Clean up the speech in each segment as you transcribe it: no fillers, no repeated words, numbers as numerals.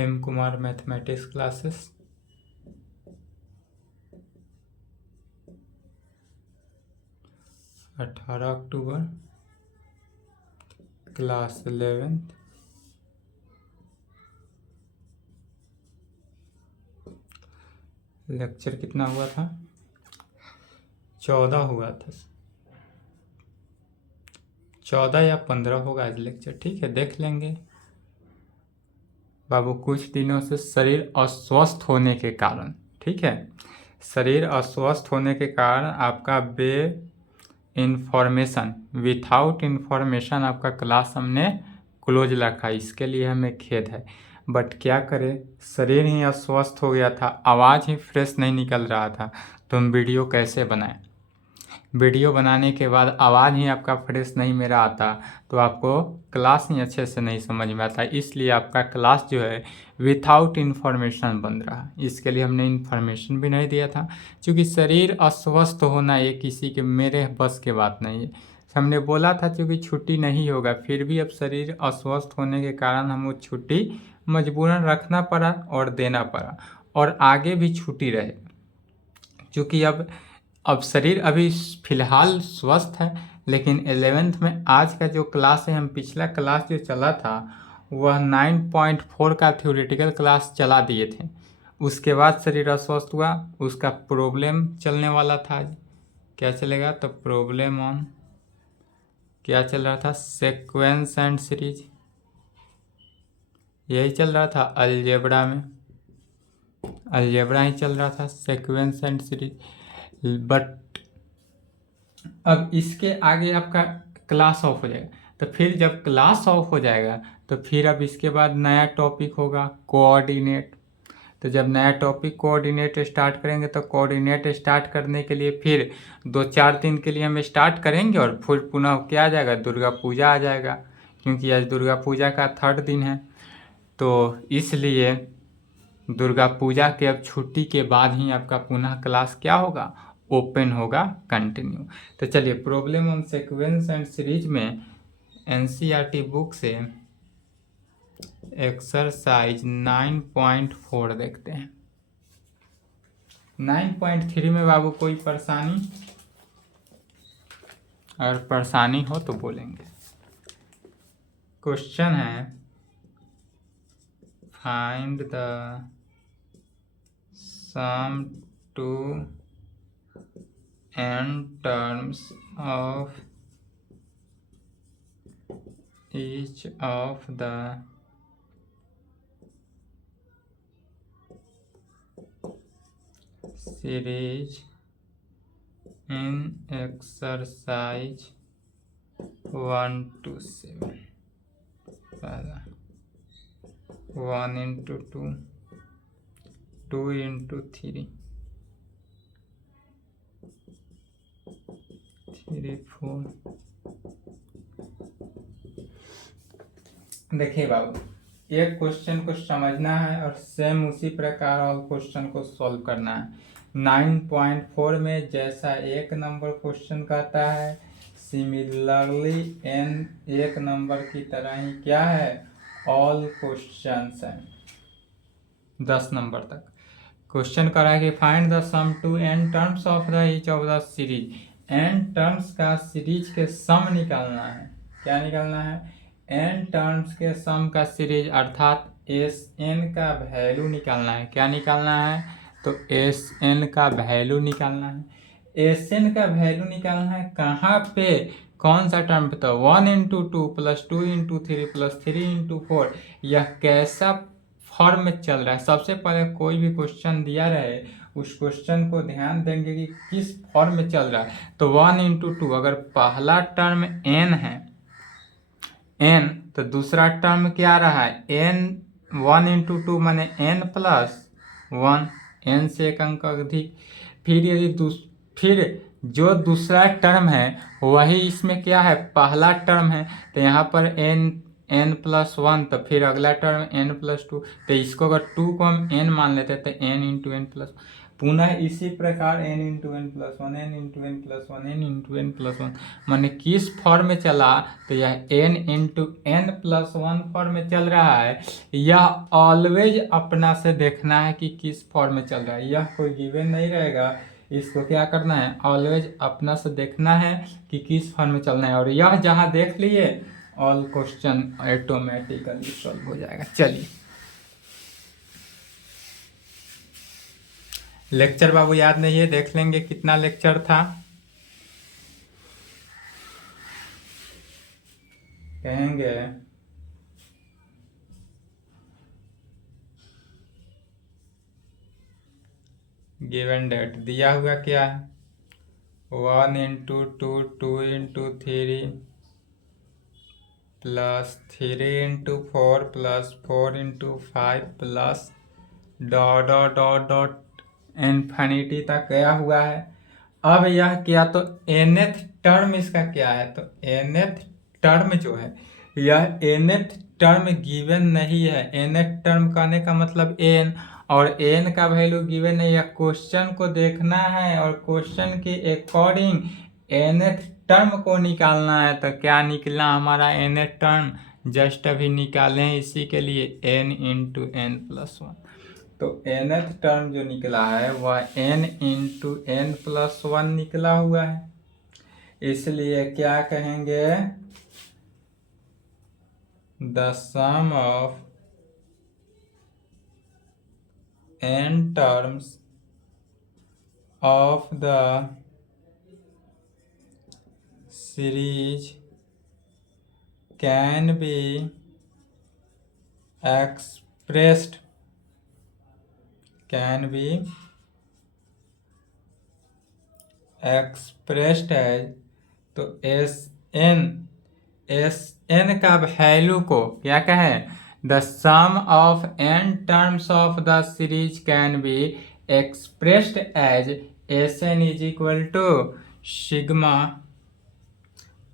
M Kumar mathematics classes, 18 अक्टूबर, class 11th। Lecture कितना हुआ था? 14 हुआ था, 14 या 15 होगा आज लेक्चर। ठीक है, देख लेंगे। बाबू, कुछ दिनों से शरीर अस्वस्थ होने के कारण, ठीक है, शरीर अस्वस्थ होने के कारण आपका इन्फॉर्मेशन, विथआउट इन्फॉर्मेशन आपका क्लास हमने क्लोज रखा। इसके लिए हमें खेद है, बट क्या करें, शरीर ही अस्वस्थ हो गया था, आवाज़ ही फ्रेश नहीं निकल रहा था, तो हम वीडियो कैसे बनाएं? वीडियो बनाने के बाद आवाज़ ही आपका फ्रेश नहीं मेरा आता, तो आपको क्लास ही अच्छे से नहीं समझ में आता। इसलिए आपका क्लास जो है विथआउट इन्फॉर्मेशन बन रहा। इसके लिए हमने इन्फॉर्मेशन भी नहीं दिया था, क्योंकि शरीर अस्वस्थ होना ये किसी के मेरे बस के बात नहीं है। हमने बोला था क्योंकि छुट्टी नहीं होगा, फिर भी अब शरीर अस्वस्थ होने के कारण हम वो छुट्टी मजबूरन रखना पड़ा और देना पड़ा, और आगे भी छुट्टी रहे, क्योंकि अब शरीर अभी फ़िलहाल स्वस्थ है। लेकिन 11th में आज का जो क्लास है, हम पिछला क्लास जो चला था वह 9.4 का थ्योरेटिकल क्लास चला दिए थे। उसके बाद शरीर अस्वस्थ हुआ, उसका प्रॉब्लम चलने वाला था। आज क्या चलेगा? तो प्रॉब्लम ऑन क्या चल रहा था? सीक्वेंस एंड सीरीज, यही चल रहा था। अलजेब्रा में अलजेब्रा ही चल रहा था, सीक्वेंस एंड सीरीज। बट अब इसके आगे आपका क्लास ऑफ हो जाएगा, तो फिर जब क्लास ऑफ हो जाएगा तो फिर अब इसके बाद नया टॉपिक होगा कोऑर्डिनेट। तो जब नया टॉपिक कोऑर्डिनेट स्टार्ट करेंगे, तो कोऑर्डिनेट स्टार्ट करने के लिए फिर 2-4 दिन के लिए हम स्टार्ट करेंगे, और फिर पुनः क्या आ जाएगा? दुर्गा पूजा आ जाएगा, क्योंकि आज दुर्गा पूजा का 3rd दिन है। तो इसलिए दुर्गा पूजा के अब छुट्टी के बाद ही आपका पुनः क्लास क्या होगा? ओपन होगा, कंटिन्यू। तो चलिए, problem on sequence and series में एनसीईआरटी बुक से एक्सरसाइज 9.4 देखते हैं। 9.3 में बाबू कोई परेशानी? अगर परेशानी हो तो बोलेंगे। क्वेश्चन है, find the sum to n terms of each of the series in exercise 1 to 7. 1 into 2, 2 into 3, 3, 4। देखिए बाबू, एक क्वेश्चन को समझना है और सेम उसी प्रकार और क्वेश्चन को सॉल्व करना है। 9.4 में जैसा 1 नंबर क्वेश्चन कहता है, सिमिलरली n 1 नंबर की तरह ही क्या है? ऑल क्वेश्चंस हैं 10 नंबर तक। क्वेश्चन कर रहा है कि find the sum to n terms of the each of the series. n terms का सीरीज के सम निकालना है। क्या निकालना है? n टर्म्स के सम का सीरीज, अर्थात Sn का वैल्यू निकालना है। क्या निकालना है? तो Sn का वैल्यू निकालना है। Sn का वैल्यू निकालना है कहाँ पे? कौन सा टर्म पे? तो 1 into 2 + 2 into 3 + 3 into 4। यह कैसा फॉर्म में चल रहा है? सबसे पहले कोई भी क्वेश्चन दिया रहे, उस क्वेश्चन को ध्यान देंगे कि किस फॉर्म में चल रहा है। तो 1 into 2, अगर पहला टर्म n है, n, तो दूसरा टर्म क्या रहा है? n। 1 into 2 माने n + 1, n से एक अंक अधिक। फिर यदि फिर जो दूसरा टर्म है वही इसमें क्या है? पहला टर्म है, तो यहाँ पर n + 1, तो फिर अगला टर्म n + 2। तो इसको अगर 2 को हम n मान लेते हैं तो n into n+। पुनः इसी प्रकार n into N plus one, n into N plus one, n into N plus one, माने किस फॉर्म में चला, तो यह n into N plus one form में चल रहा है। यह ऑलवेज अपना से देखना है कि किस फॉर्म में चल रहा है, यह कोई गिवन नहीं रहेगा। इसको क्या करना है, ऑलवेज अपना से देखना है कि किस फॉर्म में चलना है, और यह जहाँ देख लिए ऑल क्वेश्चन ऑटोमेटिकली सॉल्व हो जाएगा। चलिए लेक्चर बाबू याद नहीं है, देख लेंगे कितना लेक्चर था। कहेंगे गिवन डेट दिया हुआ क्या है, 1 into two, 2 into three, plus 3 into 4, plus 4 into 5, plus dot dot dot dot infinity तक गया हुआ है। अब यह क्या, तो nth टर्म इसका क्या है, तो nth टर्म जो है, यह nth टर्म गिवन नहीं है। nth टर्म कहने का मतलब n, और n का वैल्यू गिवन नहीं है। क्वेश्चन को देखना है और क्वेश्चन के अकॉर्डिंग nth टर्म को निकालना है। तो क्या निकला हमारा nth टर्म, जस्ट अभी निकाले हैं इसी के लिए n into N plus one. तो nth टर्म जो निकला है वह n into N plus one निकला हुआ है। इसलिए क्या कहेंगे, the sum of n terms of the series can be expressed as, तो एस एन का वैल्यू को क्या कहें, the sum of n terms of the series can be expressed as S N is equal to sigma.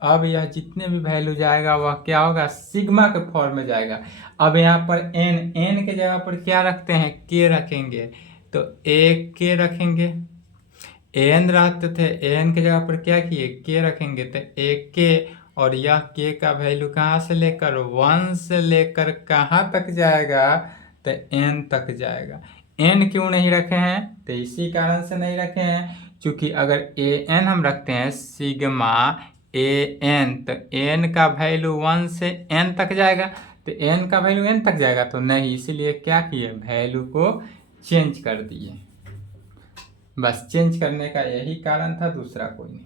अब यह जितने भी value जाएगा वह क्या होगा, सिग्मा के फॉर्म में जाएगा। अब यहाँ पर n के जगह पर क्या रखते हैं, k रखेंगे, तो एक k रखेंगे। n रहते थे, n के जगह पर क्या किए, k रखेंगे, तो एक k, और यह k का वैल्यू कहाँ से लेकर 1 से लेकर कहाँ तक जाएगा, तो n तक जाएगा। n क्यों नहीं रखे हैं, तो इसी कारण से नहीं रखे हैं क्योंकि अगर an हम रखते हैं सिग्मा an, तो n का वैल्यू 1 से n तक जाएगा, तो n का वैल्यू n तक जाएगा तो नहीं, इसीलिए क्या किए, वैल्यू को चेंज कर दिए। बस चेंज करने का यही कारण था, दूसरा कोई नहीं।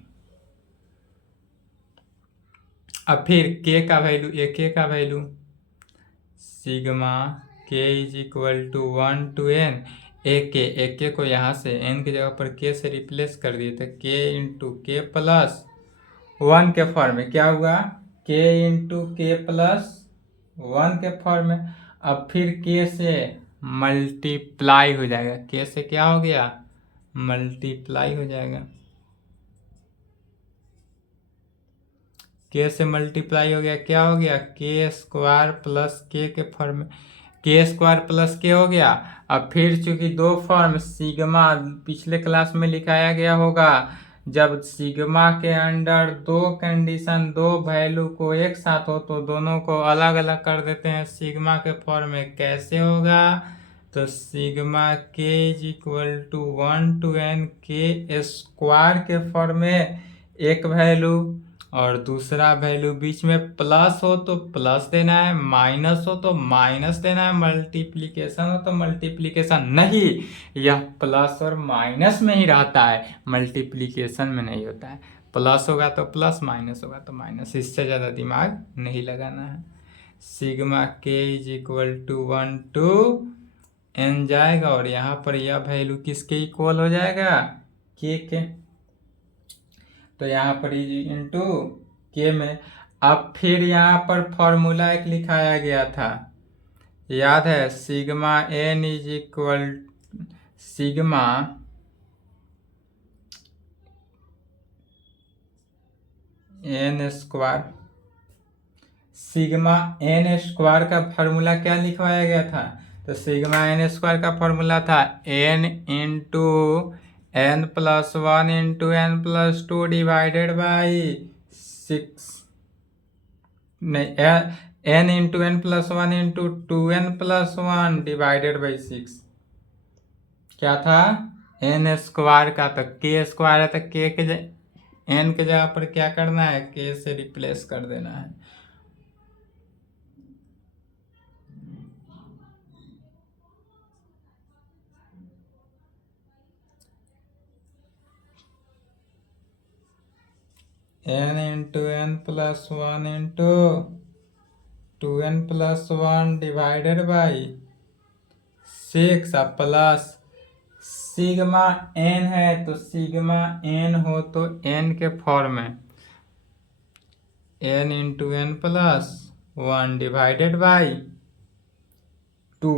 अब फिर k का वैल्यू, k का value sigma k is equal to 1 to n, एक के को यहाँ से n की जगह पर k से रिप्लेस कर दिए, तो k इंटू के प्लस 1 के फॉर्म में क्या हुआ, k इंटू के प्लस 1 के फॉर्म में। अब फिर k से मल्टीप्लाई हो जाएगा, k से क्या हो गया, मल्टीप्लाई हो जाएगा, k से मल्टीप्लाई हो गया, क्या हो गया, k स्क्वायर प्लस k के फॉर्म में, k स्क्वायर प्लस k हो गया। अब फिर चूंकि दो फॉर्म सिग्मा पिछले क्लास में लिखाया गया होगा, जब सिग्मा के अंडर दो कंडीशन, दो वैल्यू को एक साथ हो तो दोनों को अलग अलग कर देते हैं सिग्मा के फॉर्म में। कैसे होगा, तो sigma k is equal to 1 to n k square के फॉर्म में एक वैल्यू, और दूसरा वैल्यू बीच में प्लस हो तो प्लस देना है, माइनस हो तो माइनस देना है, मल्टीप्लिकेशन हो तो मल्टीप्लिकेशन। नहीं, यह प्लस और माइनस में ही रहता है, मल्टीप्लिकेशन में नहीं होता है। प्लस होगा तो प्लस, माइनस होगा तो माइनस, इससे ज़्यादा दिमाग नहीं लगाना है। Sigma k is equal to 1 to n जाएगा, और यहाँ पर यह वैल्यू किसके इक्वल हो जाएगा, k के, तो यहाँ पर इंटू के में। अब फिर यहाँ पर फॉर्मूला एक लिखाया गया था, याद है, sigma n is equal sigma n square, sigma n square का फॉर्मूला क्या लिखवाया गया था, तो तो सिग्मा एन स्क्वायर का फॉर्मूला था N into N plus one into N plus two divided by 6, नहीं, N into N plus one into two N plus one divided by 6। क्या था? एन स्क्वायर का, तो के स्क्वायर है तो के एन के जगह पर क्या करना है? के से रिप्लेस कर देना है। N into N plus one into two N plus one divided by 6 plus sigma N है, तो सिग्मा एन हो तो एन के फॉर्म में N into N plus one divided by 2।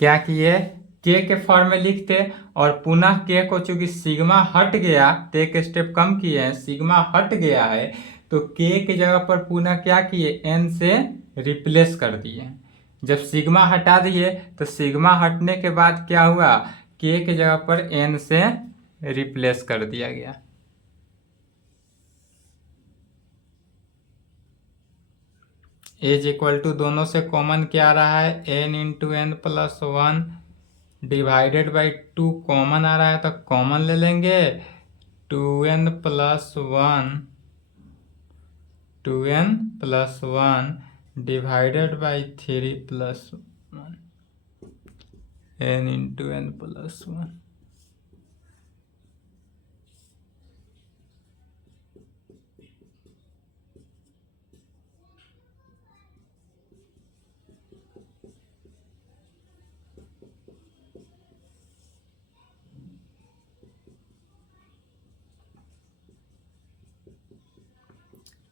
क्या किए? के फॉर्म में लिखते और पुनः के को चूंकि सिग्मा हट गया तो एक स्टेप कम किए हैं, सिग्मा हट गया है तो के की जगह पर पुनः क्या किए? एन से रिप्लेस कर दिए। जब सिग्मा हटा दिए तो सिग्मा हटने के बाद क्या हुआ? के की जगह पर एन से रिप्लेस कर दिया गया। एज इक्वल टू दोनों से कॉमन क्या आ रहा है? N into N plus one divided by 2 common आ रहा है तो कॉमन ले लेंगे। 2n plus one divided by 3 plus 1 n into N plus one.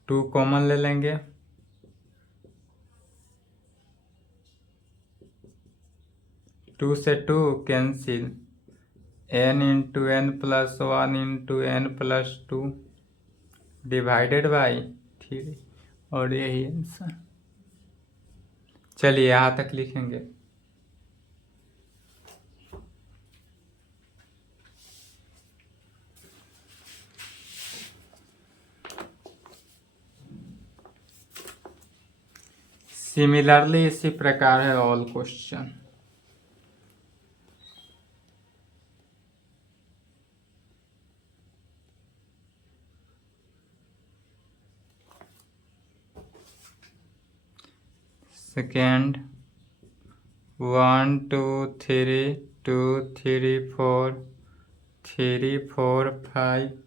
Two common ले लेंगे, टू से two cancel, N into N plus one into N plus two divided by 3 और यही आंसर। चलिए यहाँ तक लिखेंगे। सिमिलरली इसी प्रकार है ऑल क्वेश्चन। सेकेंड 1 2 3 2 3 4 3 4 5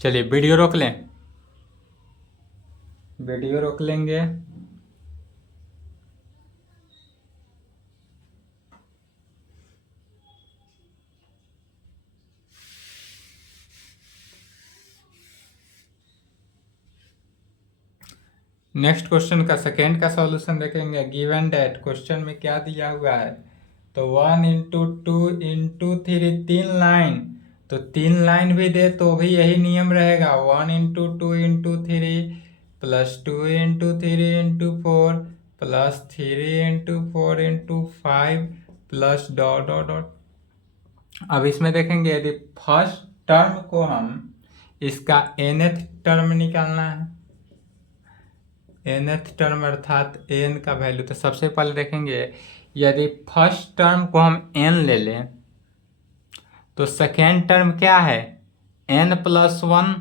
चलिए वीडियो रोक लें, वीडियो रोक लेंगे। नेक्स्ट क्वेश्चन का सेकेंड का सॉल्यूशन देखेंगे। गिवन डेट क्वेश्चन में क्या दिया हुआ है? तो 1 इंटू 2 इंटू 3 3 लाइन, तो 3 लाइन भी दे तो भी यही नियम रहेगा। 1 into 2 into 3 plus 2 into 3 into 4 plus 3 into 4 into 5 plus dot dot dot. अब इसमें देखेंगे यदि फर्स्ट टर्म को हम इसका nth टर्म निकालना है, nth टर्म अर्थात n का वैल्यू, तो सबसे पहले देखेंगे यदि फर्स्ट टर्म को हम n ले लें तो सेकेंड टर्म क्या है? n plus one.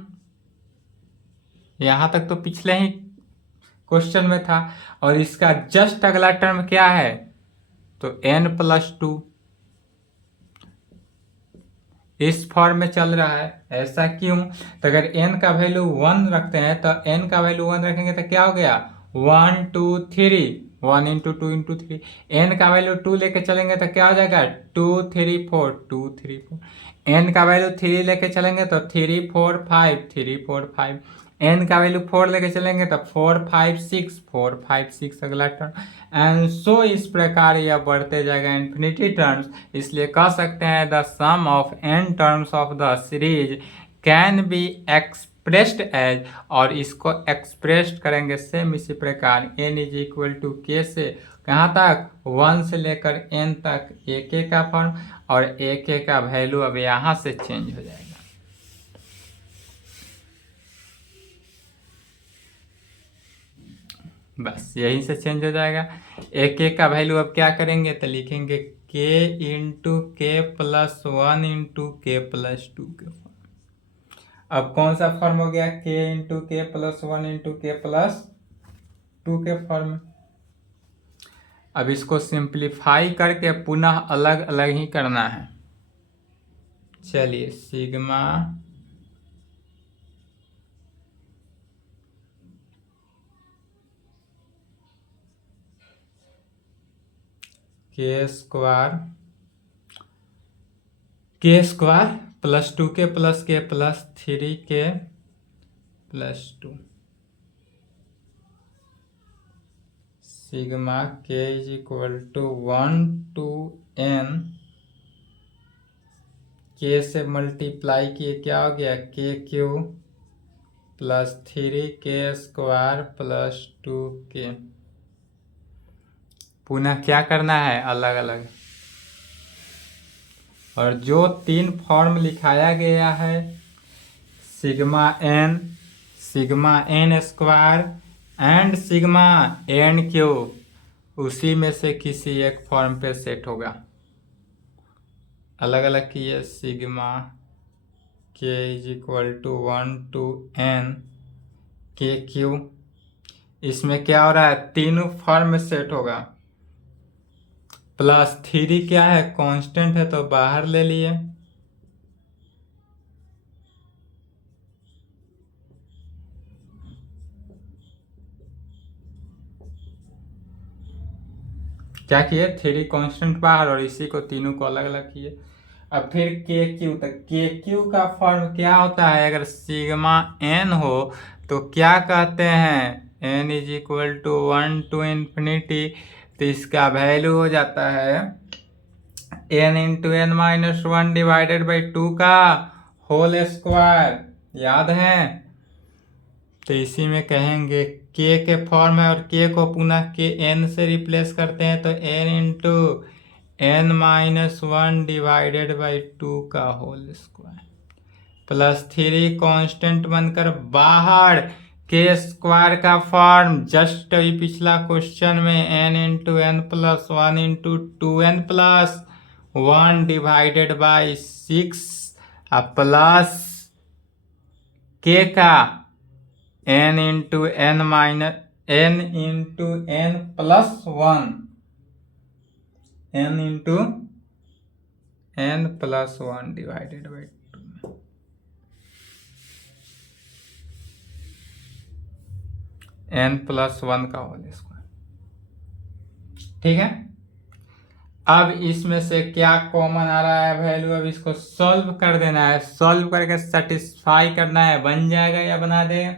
यहाँ तक तो पिछले ही क्वेश्चन में था। और इसका जस्ट अगला टर्म क्या है? तो n प्लस टू। इस फॉर्म में चल रहा है। ऐसा क्यों? तो अगर n का वैल्यू 1 रखते हैं तो n का वैल्यू 1 रखेंगे तो क्या हो गया? 1 2 3, 1 इंटू 2 इंटू 3। n का वैल्यू 2 लेके चलेंगे तो क्या हो जाएगा? 2 3 4, 2 3 4। n का वैल्यू 3 लेके चलेंगे तो 3 4 5, 3 4 5। एन का वैल्यू 4 लेके चलेंगे तो 4 5 6 4 5 6 अगला टर्म एंड सो इस प्रकार यह बढ़ते जाएगा इन्फिनिटी टर्म्स। इसलिए कह सकते हैं the sum of n terms of the series can be expressed as, और इसको एक्सप्रेस्ड करेंगे सेम इसी प्रकार n इज इक्वल टू के से कहाँ तक 1 से लेकर n तक एक का फॉर्म, और एक का वैल्यू अब यहाँ से चेंज हो जाएगा। बस यही से चेंज हो जाएगा। एक का वैल्यू अब क्या करेंगे तो लिखेंगे k इंटू के प्लस 1 इंटू के प्लस 2 के फॉर्म। अब कौन सा फॉर्म हो गया k इंटू के प्लस 1 इंटू के प्लस 2 के फॉर्म। अब इसको सिंप्लीफाई करके पुनः अलग अलग ही करना है। चलिए सिग्मा के स्क्वायर प्लस 2 के प्लस के plus 3 k plus 2 sigma k is equal to 1 to n, के से मल्टीप्लाई किए क्या हो गया के क्यू प्लस 3 के स्क्वायर प्लस 2 के। पुनः क्या करना है अलग अलग, और जो तीन फॉर्म लिखाया गया है sigma N square and sigma N cube, उसी में से किसी एक फॉर्म पे सेट होगा। अलग अलग किए sigma k is equal to 1 to n k cube, इसमें क्या हो रहा है तीनों फॉर्म में सेट होगा। प्लस 3 क्या है कांस्टेंट है तो बाहर ले लिए, क्या किए 3 कांस्टेंट बाहर और इसी को तीनों को अलग अलग किए। अब फिर के क्यू तक, के क्यू का फॉर्म क्या होता है अगर सिग्मा एन हो तो क्या कहते हैं N is equal to 1 to infinity, तो इसका वैल्यू हो जाता है N into N minus 1 divided by 2 का होल स्क्वायर, याद है। तो इसी में कहेंगे के फॉर्म है और के को पुनः के एन से रिप्लेस करते हैं तो N into N minus 1 divided by 2 का होल स्क्वायर प्लस 3 कांस्टेंट बनकर बाहर के स्क्वायर का फॉर्म जस्ट अभी पिछला क्वेश्चन में N into N plus 1 into 2n plus 1 divided by 6 plus के का n into N minus n into N plus 1 n into N plus 1 divided by 2 n plus 1 का होल स्क्वायर। ठीक है, अब इसमें से क्या कॉमन आ रहा है वैल्यू, अब इसको सॉल्व कर देना है, सॉल्व करके सेटिस्फाई करना है, बन जाएगा या बना देगा।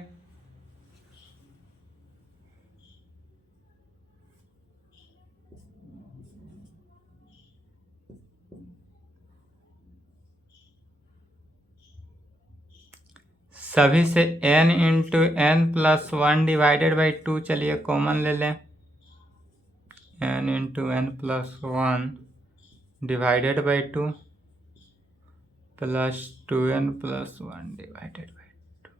सभी से n into N plus 1 divided by 2 चलिए कॉमन ले लें, n into N plus 1 divided by 2 plus 2n plus 1 divided by 2।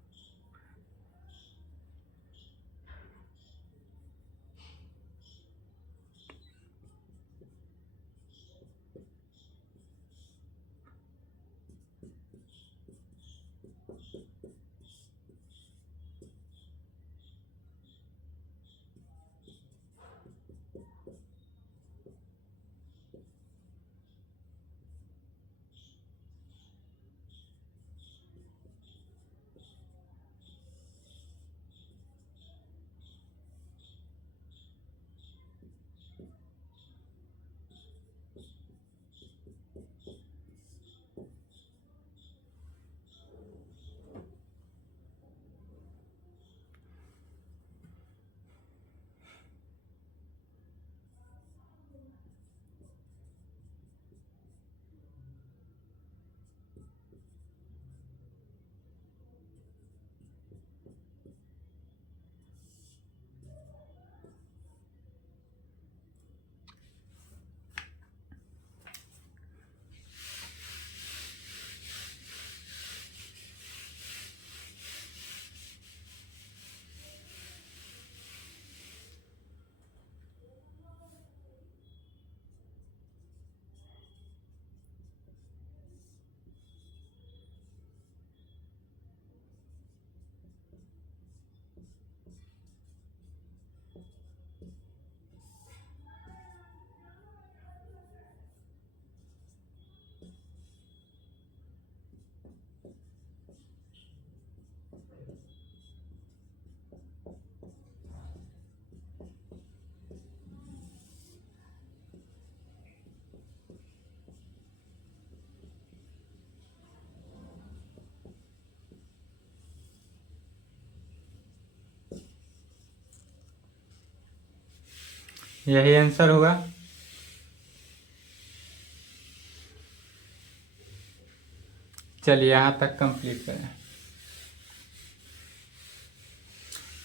यही आंसर होगा। चलिए यहाँ तक कंप्लीट करें।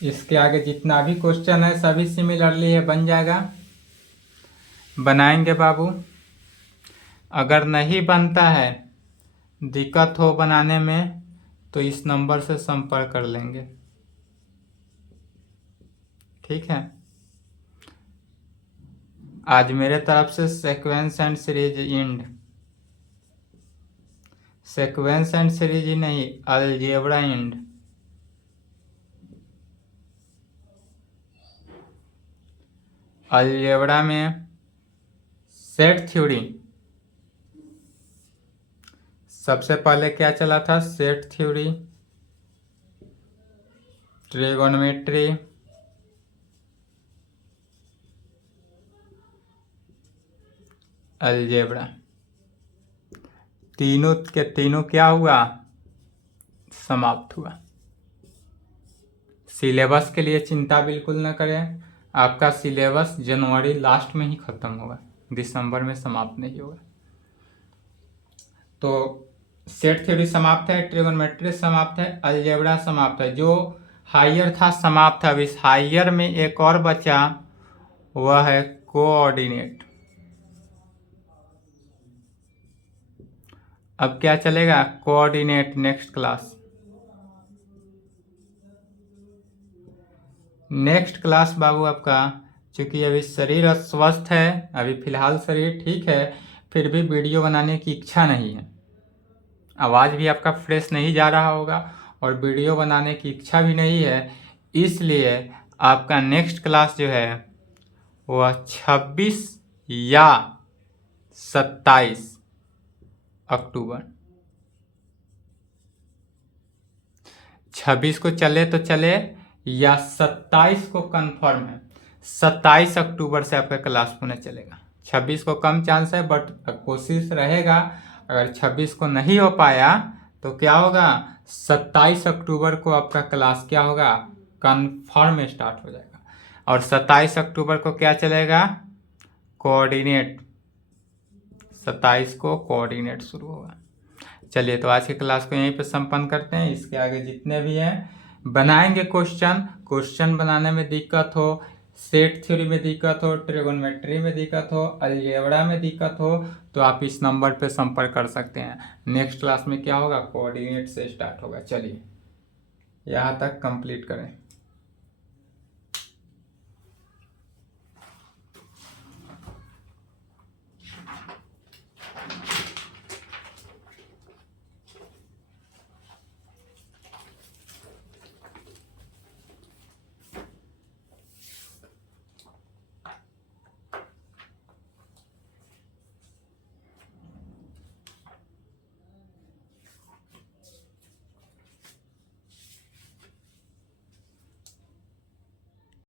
इसके आगे जितना भी क्वेश्चन है सभी सिमिलरली है, बन जाएगा। बनाएंगे बाबू। अगर नहीं बनता है, दिक्कत हो बनाने में, तो इस नंबर से संपर्क कर लेंगे, ठीक है। आज मेरे तरफ से sequence and series end, sequence and series ही नहीं, अलजेब्रा इंड। अलजेब्रा में सेट थ्योरी, सबसे पहले क्या चला था? Set theory, trigonometry, algebra. तीनों के तीनों क्या हुआ? समाप्त हुआ। सिलेबस के लिए चिंता बिल्कुल न करें, आपका सिलेबस जनवरी लास्ट में ही खत्म होगा, दिसंबर में समाप्त नहीं होगा। तो सेट थ्योरी समाप्त है, ट्रिगोनोमेट्री समाप्त है, अलजेब्रा समाप्त है। जो हायर था समाप्त है। अब इस हायर में एक और बचा, वह है कोऑर्डिनेट। अब क्या चलेगा? Coordinate next class. Next class बाबू आपका, चूंकि अभी शरीर अस्वस्थ है, अभी फिलहाल शरीर ठीक है, फिर भी वीडियो बनाने की इच्छा नहीं है, आवाज़ भी आपका फ्रेश नहीं जा रहा होगा और वीडियो बनाने की इच्छा भी नहीं है। इसलिए आपका नेक्स्ट क्लास जो है वह 26 या 27 अक्टूबर। 26 को चले तो चले, या 27 को कंफर्म है। 27 अक्टूबर से आपका क्लास पुनः चलेगा। 26 को कम चांस है, बट कोशिश रहेगा। अगर 26 को नहीं हो पाया तो क्या होगा? 27 अक्टूबर को आपका क्लास क्या होगा? कंफर्म स्टार्ट हो जाएगा। और 27 अक्टूबर को क्या चलेगा? कोऑर्डिनेट। 27 को कोऑर्डिनेट शुरू होगा। चलिए, तो आज की क्लास को यहीं पे संपन्न करते हैं। इसके आगे जितने भी हैं बनाएंगे क्वेश्चन बनाने में दिक्कत हो, सेट थ्योरी में दिक्कत हो, ट्रिगोनोमेट्री में दिक्कत हो, अलजेब्रा में दिक्कत हो, तो आप इस नंबर पे संपर्क कर सकते हैं। नेक्स्ट क्लास में क्या होगा? कोऑर्डिनेट से स्टार्ट होगा। चलिए, यहाँ तक कंप्लीट करें।